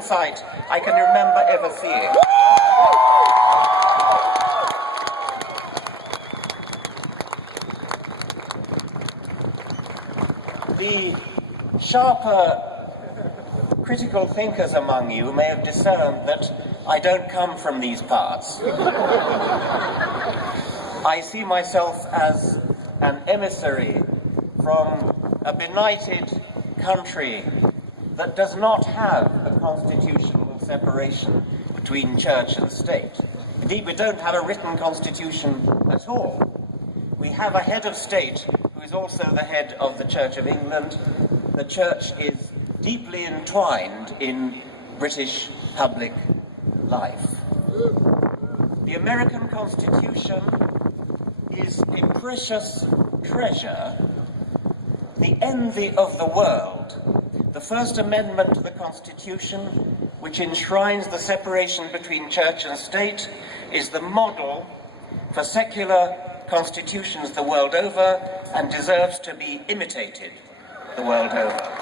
sight I can remember ever seeing. The sharper critical thinkers among you may have discerned that I don't come from these parts. I see myself as an emissary from a benighted country that does not have a constitutional separation between church and state. Indeed, we don't have a written constitution at all. We have a head of state who is also the head of the Church of England. The church is deeply entwined in British public life. The American Constitution is a precious treasure, the envy of the world. The First Amendment to the Constitution, which enshrines the separation between church and state, is the model for secular constitutions the world over and deserves to be imitated the world over.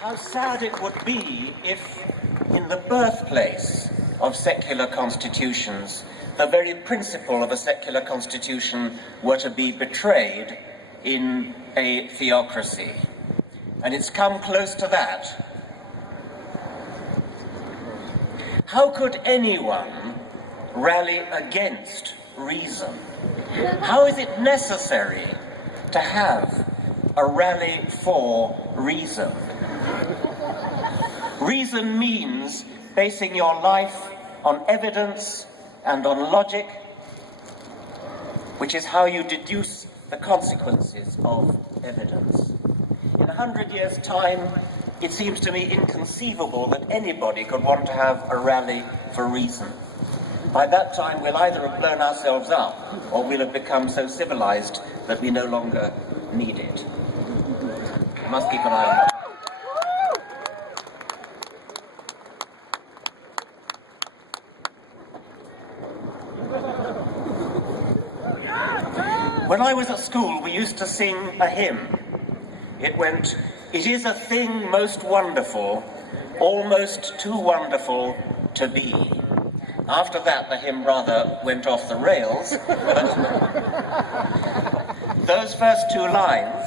How sad it would be if, in the birthplace of secular constitutions, the very principle of a secular constitution were to be betrayed in a theocracy. And it's come close to that. How could anyone rally against reason? How is it necessary to have a rally for reason? Reason means basing your life on evidence and on logic, which is how you deduce the consequences of evidence. In 100 years' time, it seems to me inconceivable that anybody could want to have a rally for reason. By that time, we'll either have blown ourselves up, or we'll have become so civilized that we no longer need it. We must keep an eye on that. When I was at school, we used to sing a hymn. It went, "It is a thing most wonderful, almost too wonderful to be." After that, the hymn rather went off the rails, but those first two lines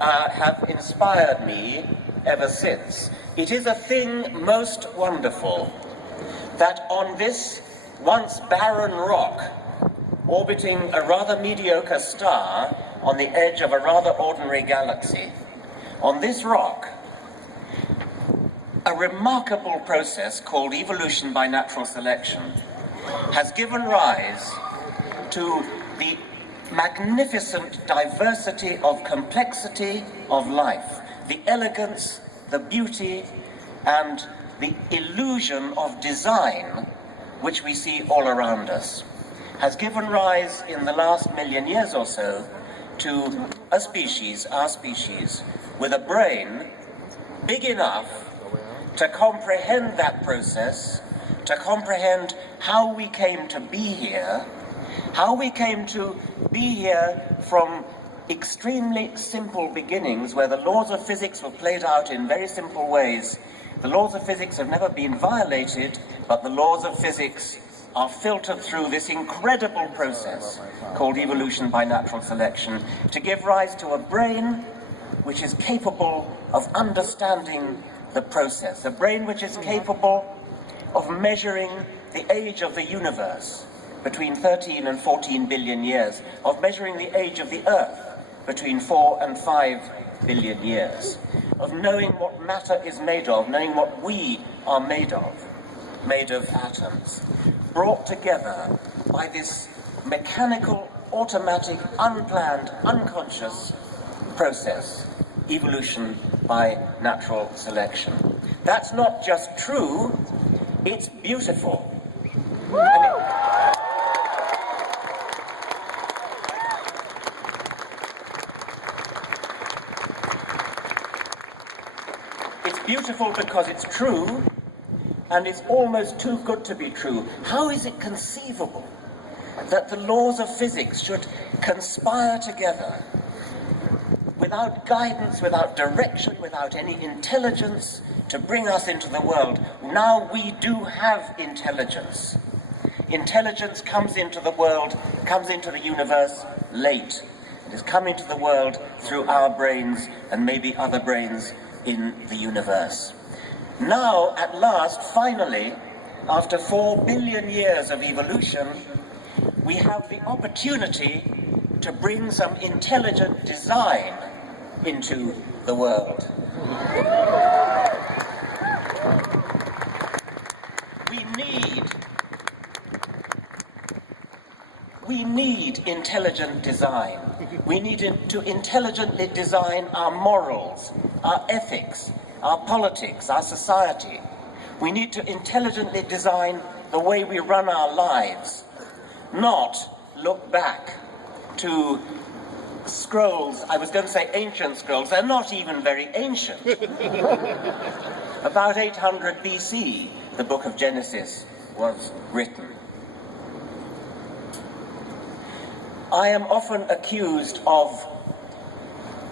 have inspired me ever since. It is a thing most wonderful that on this once barren rock, orbiting a rather mediocre star on the edge of a rather ordinary galaxy, on this rock, a remarkable process called evolution by natural selection has given rise to the magnificent diversity of complexity of life, the elegance, the beauty, and the illusion of design which we see all around us, has given rise in the last million years or so to a species, our species, with a brain big enough to comprehend that process, to comprehend how we came to be here, from extremely simple beginnings where the laws of physics were played out in very simple ways. The laws of physics have never been violated, but the laws of physics are filtered through this incredible process called evolution by natural selection to give rise to a brain which is capable of understanding the process, a brain which is capable of measuring the age of the universe between 13 and 14 billion years, of measuring the age of the Earth between 4 and 5 billion years, of knowing what matter is made of, knowing what we are made of atoms, brought together by this mechanical, automatic, unplanned, unconscious process, evolution by natural selection. That's not just true, it's beautiful. It's beautiful because it's true, and it's almost too good to be true. How is it conceivable that the laws of physics should conspire together without guidance, without direction, without any intelligence to bring us into the world. Now we do have intelligence. Intelligence comes into the world, comes into the universe late. It has come into the world through our brains and maybe other brains in the universe. Now, at last, finally, after 4 billion years of evolution, we have the opportunity to bring some intelligent design into the world. We need intelligent design. We need to intelligently design our morals, our ethics, our politics, our society. We need to intelligently design the way we run our lives, not look back to scrolls. I was going to say ancient scrolls. They're not even very ancient. About 800 BC, the book of Genesis was written. I am often accused of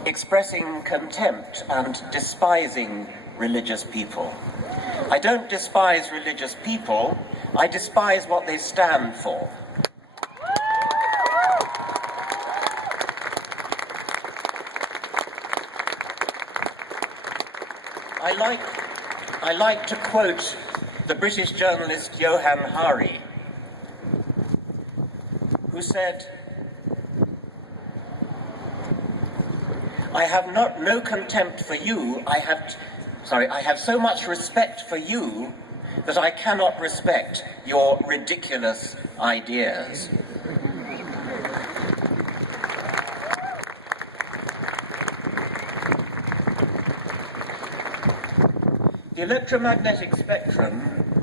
expressing contempt and despising religious people. I don't despise religious people, I despise what they stand for. I like to quote the British journalist Johann Hari, who said, I have no contempt for you, I have so much respect for you that I cannot respect your ridiculous ideas. The electromagnetic spectrum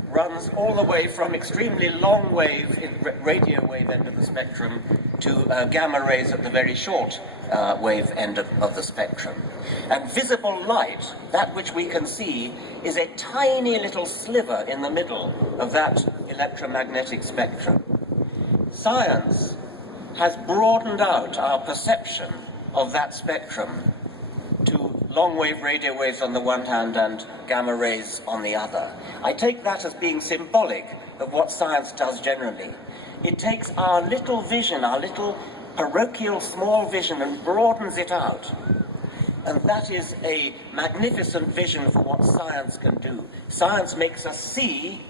runs all the way from extremely long wave, radio wave end of the spectrum to gamma rays at the very short wave end of the spectrum. And visible light, that which we can see, is a tiny little sliver in the middle of that electromagnetic spectrum. Science has broadened out our perception of that spectrum to long-wave radio waves on the one hand and gamma rays on the other. I take that as being symbolic of what science does generally. It takes our little vision, our little parochial small vision, and broadens it out. And that is a magnificent vision for what science can do. Science makes us see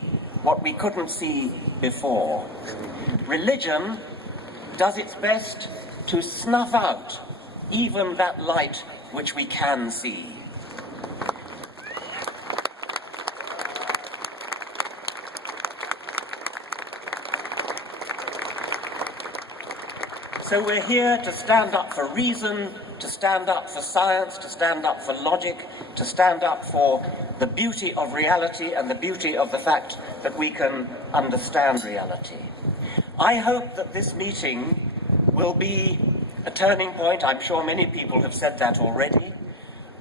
what we couldn't see before. Religion does its best to snuff out even that light which we can see. So we're here to stand up for reason, to stand up for science, to stand up for logic, to stand up for the beauty of reality and the beauty of the fact that we can understand reality. I hope that this meeting will be a turning point. I'm sure many people have said that already.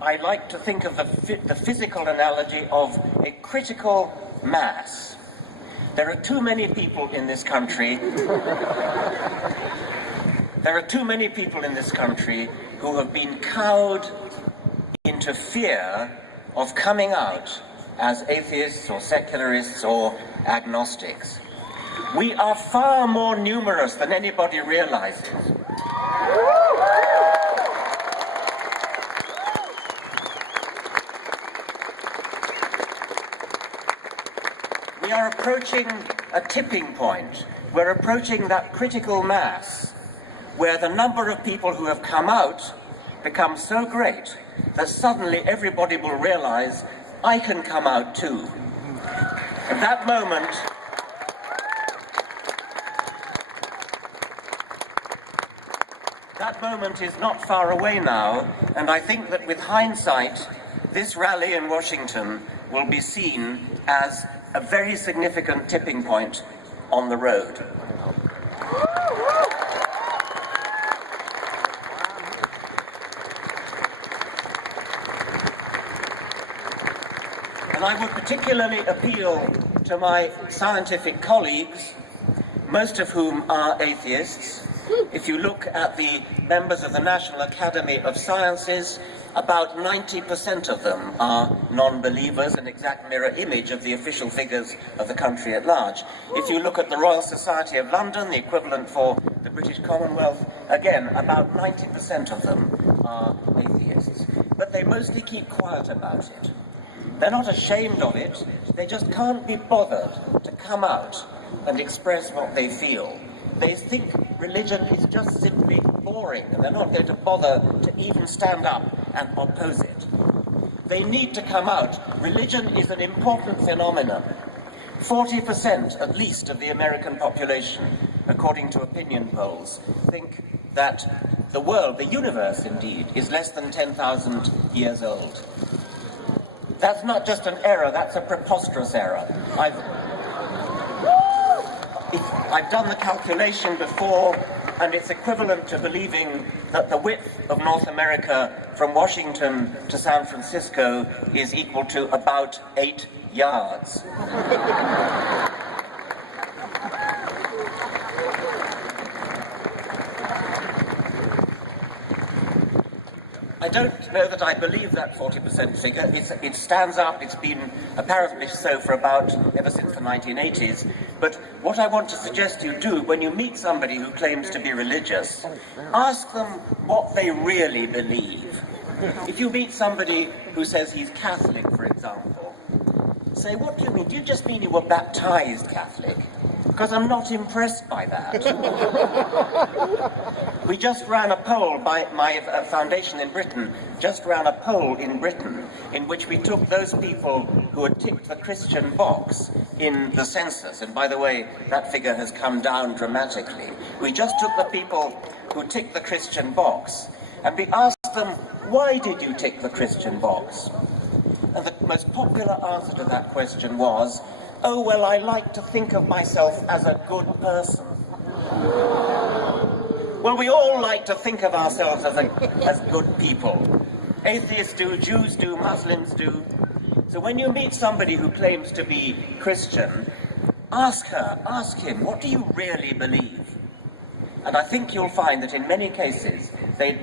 I like to think of the physical analogy of a critical mass. There are too many people in this country. There are too many people in this country who have been cowed into fear of coming out as atheists or secularists or agnostics. We are far more numerous than anybody realizes. We are approaching a tipping point. We're approaching that critical mass where the number of people who have come out becomes so great that suddenly everybody will realize, I can come out too. At that moment is not far away now, and I think that with hindsight, this rally in Washington will be seen as a very significant tipping point on the road. And I would particularly appeal to my scientific colleagues, most of whom are atheists, If you look at the members of the National Academy of Sciences, about 90% of them are non-believers, an exact mirror image of the official figures of the country at large. If you look at the Royal Society of London, the equivalent for the British Commonwealth, again, about 90% of them are atheists. But they mostly keep quiet about it. They're not ashamed of it, they just can't be bothered to come out and express what they feel. They think religion is just simply boring, and they're not going to bother to even stand up and oppose it. They need to come out. Religion is an important phenomenon. 40% at least of the American population, according to opinion polls, think that the world, the universe indeed, is less than 10,000 years old. That's not just an error, that's a preposterous error. I've done the calculation before, and it's equivalent to believing that the width of North America from Washington to San Francisco is equal to about 8 yards. I don't know that I believe that 40% figure. It stands up, it's been apparently so for about ever since the 1980s. But what I want to suggest you do when you meet somebody who claims to be religious, ask them what they really believe. If you meet somebody who says he's Catholic, for example, say, what do you mean? Do you just mean you were baptized Catholic? Because I'm not impressed by that. We just ran a poll, my foundation in Britain just ran a poll in Britain in which we took those people who had ticked the Christian box in the census, and by the way, that figure has come down dramatically. We just took the people who ticked the Christian box, and we asked them, why did you tick the Christian box? And the most popular answer to that question was, oh, well, I like to think of myself as a good person. Well, we all like to think of ourselves as good people. Atheists do, Jews do, Muslims do. So when you meet somebody who claims to be Christian, ask him, what do you really believe? And I think you'll find that in many cases, they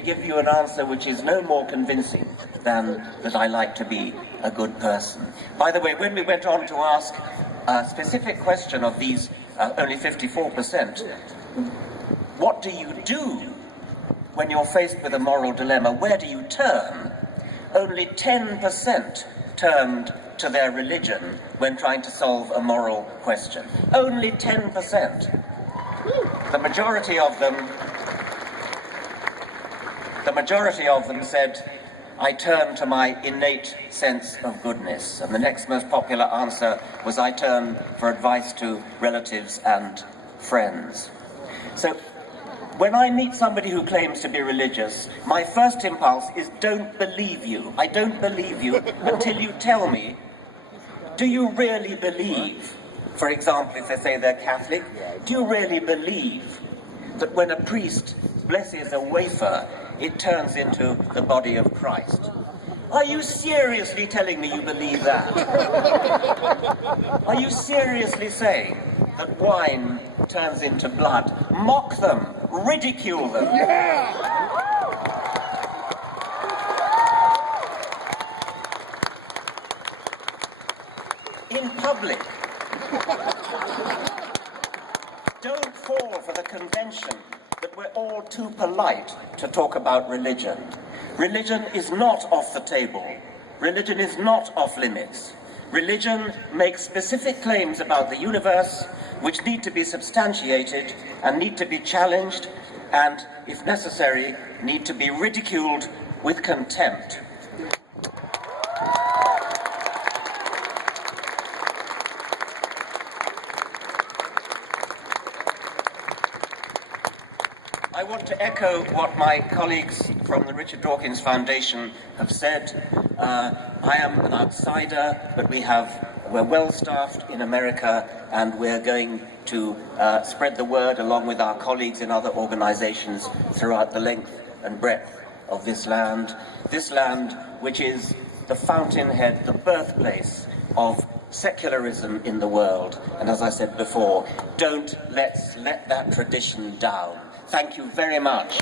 give you an answer which is no more convincing than that I like to be a good person. By the way, when we went on to ask a specific question of these only 54%, what do you do when you're faced with a moral dilemma? Where do you turn? Only 10% turned to their religion when trying to solve a moral question. Only 10%. The majority of them said, I turn to my innate sense of goodness. And the next most popular answer was, I turn for advice to relatives and friends. So when I meet somebody who claims to be religious, my first impulse is, don't believe you. I don't believe you until you tell me, do you really believe? For example, if they say they're Catholic, do you really believe that when a priest blesses a wafer, it turns into the body of Christ? Are you seriously telling me you believe that? Are you seriously saying that wine turns into blood? Mock them, ridicule them. In public. Don't fall for the convention that we're all too polite to talk about religion. Religion is not off the table. Religion is not off limits. Religion makes specific claims about the universe which need to be substantiated and need to be challenged and, if necessary, need to be ridiculed with contempt. I want to echo what my colleagues from the Richard Dawkins Foundation have said. I am an outsider, but we're well staffed in America, and we're going to spread the word along with our colleagues in other organizations throughout the length and breadth of this land which is the fountainhead, the birthplace of secularism in the world. And as I said before, let's let that tradition down. Thank you very much.